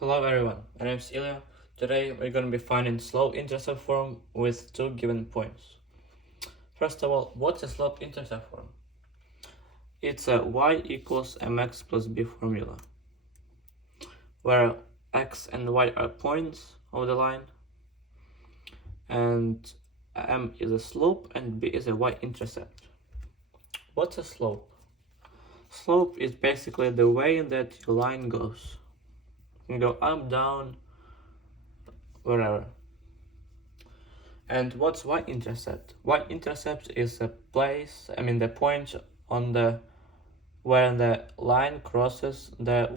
Hello everyone, my name is Ilya. Today we're going to be finding slope-intercept form with two given points. First of all, what's a slope-intercept form? It's a y equals mx plus b formula, where x and y are points of the line, and m is a slope and b is a y-intercept. What's a slope? Slope is basically the way that your line goes. You can go up, down, wherever. And what's y-intercept? Y-intercept is the point on the where the line crosses the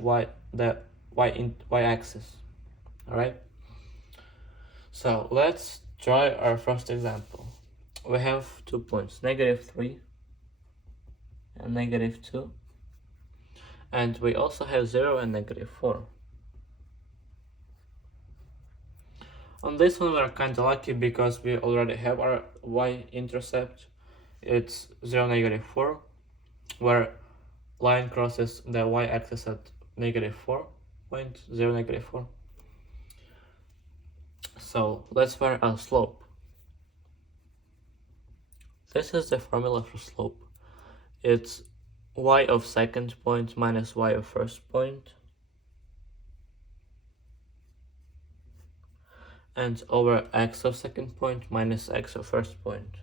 y-axis. All right. So let's try our first example. We have 2 points, -3 and -2, and we also have 0 and -4. On this one we're kind of lucky because we already have our y-intercept. It's 0, -4, where line crosses the y-axis at -4 point, 0, -4. So let's find our slope. This is the formula for slope. It's y of second point minus y of first point, and over x of second point minus x of first point.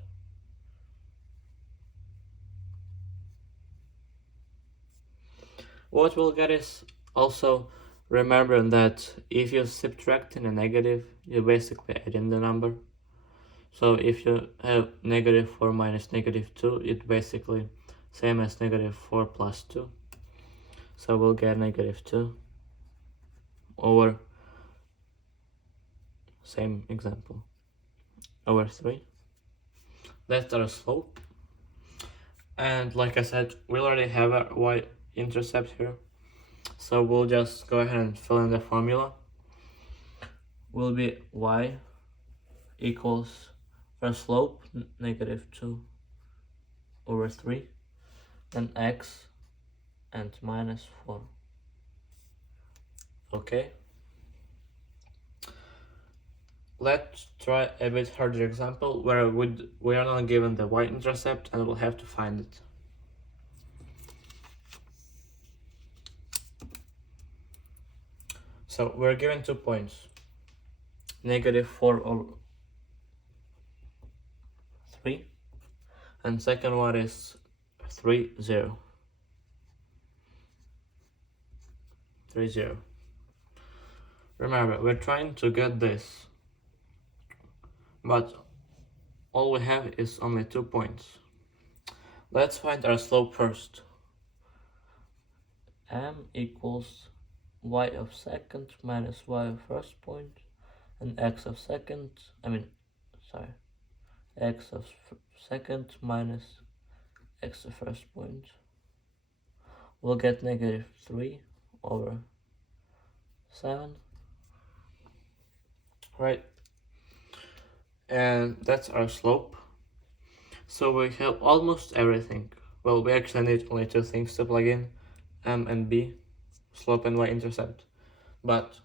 What we'll get is also remember that if you subtract in a negative, you basically add in the number. So if you have -4 minus -2, it's basically same as -4 plus 2. So we'll get -2 over, same example, over 3. That's our slope. And like I said, we already have a y-intercept here. So we'll just go ahead and fill in the formula. Will be y equals our slope, -2 over 3, then x and -4. Okay. Let's try a bit harder example where we are not given the y-intercept and we'll have to find it. So we're given 2 points, -4 over 3, and second one is 3, 0. 3, 0. Remember, we're trying to get this, but all we have is only 2 points. Let's find our slope first. M equals y of second minus y of first point, and x of second minus x of first point. We'll get -3 over 7, right? And that's our slope. So we have almost everything. Well, we actually need only 2 things to plug in, m and b, slope and y-intercept. But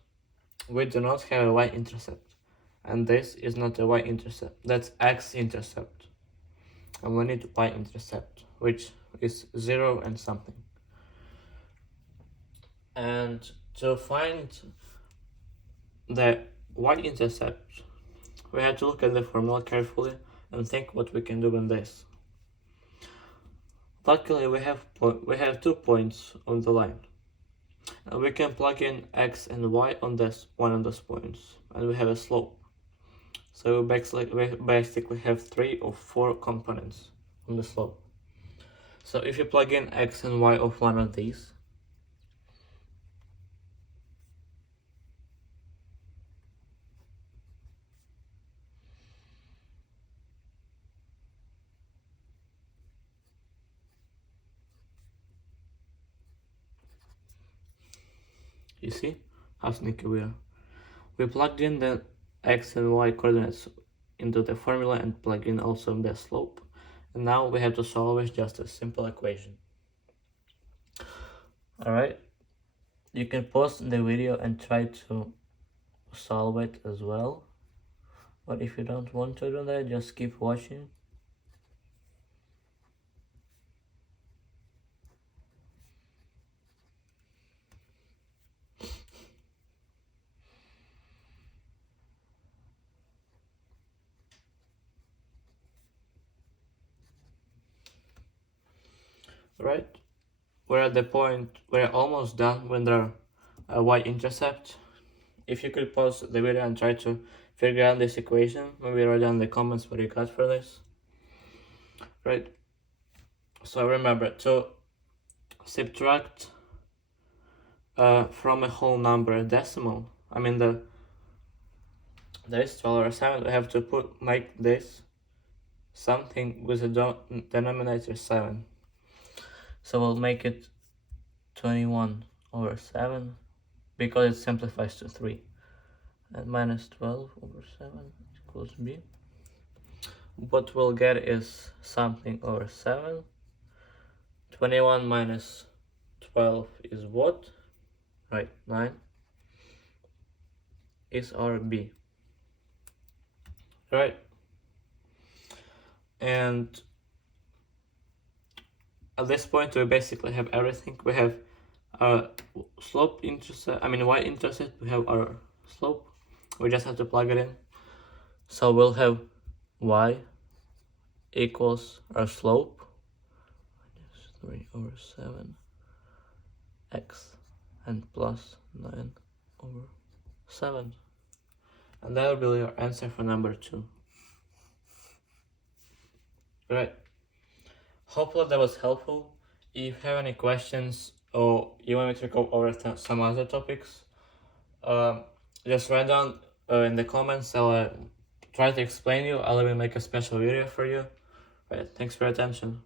we do not have a y-intercept, and this is not a y-intercept, that's x-intercept. And we need y-intercept, which is 0 and something. And to find the y-intercept, we have to look at the formula carefully and think what we can do with this. Luckily, we have 2 points on the line, and we can plug in x and y on this one of those points, and we have a slope. So we basically have 3 or 4 components on the slope. So if you plug in x and y of one of these, you see how sneaky we are. We plugged in the x and y coordinates into the formula and plug in also the slope. And now we have to solve with just a simple equation. Alright, You can pause the video and try to solve it as well. But if you don't want to do that, just keep watching. Right? We're at the point, we're almost done when there are y-intercept. If you could pause the video and try to figure out this equation, maybe write down in the comments what you got for this. Right? So remember to subtract from a whole number a decimal. I mean there is 12 over 7, we have to make this something with a denominator 7. So we'll make it 21 over 7 because it simplifies to 3. And minus 12 over 7 equals b. What we'll get is something over 7. 21 minus 12 is what? Right, 9 is our b. Right? And at this point we basically have everything. We have our slope-intercept, y-intercept, we have our slope. We just have to plug it in. So we'll have y equals our slope, minus 3 over 7 x, and plus 9 over 7. And that will be your answer for number 2. Right. Hopefully that was helpful. If you have any questions or you want me to go over some other topics, just write down in the comments. I'll try to explain you. I'll even make a special video for you. Right. Thanks for your attention.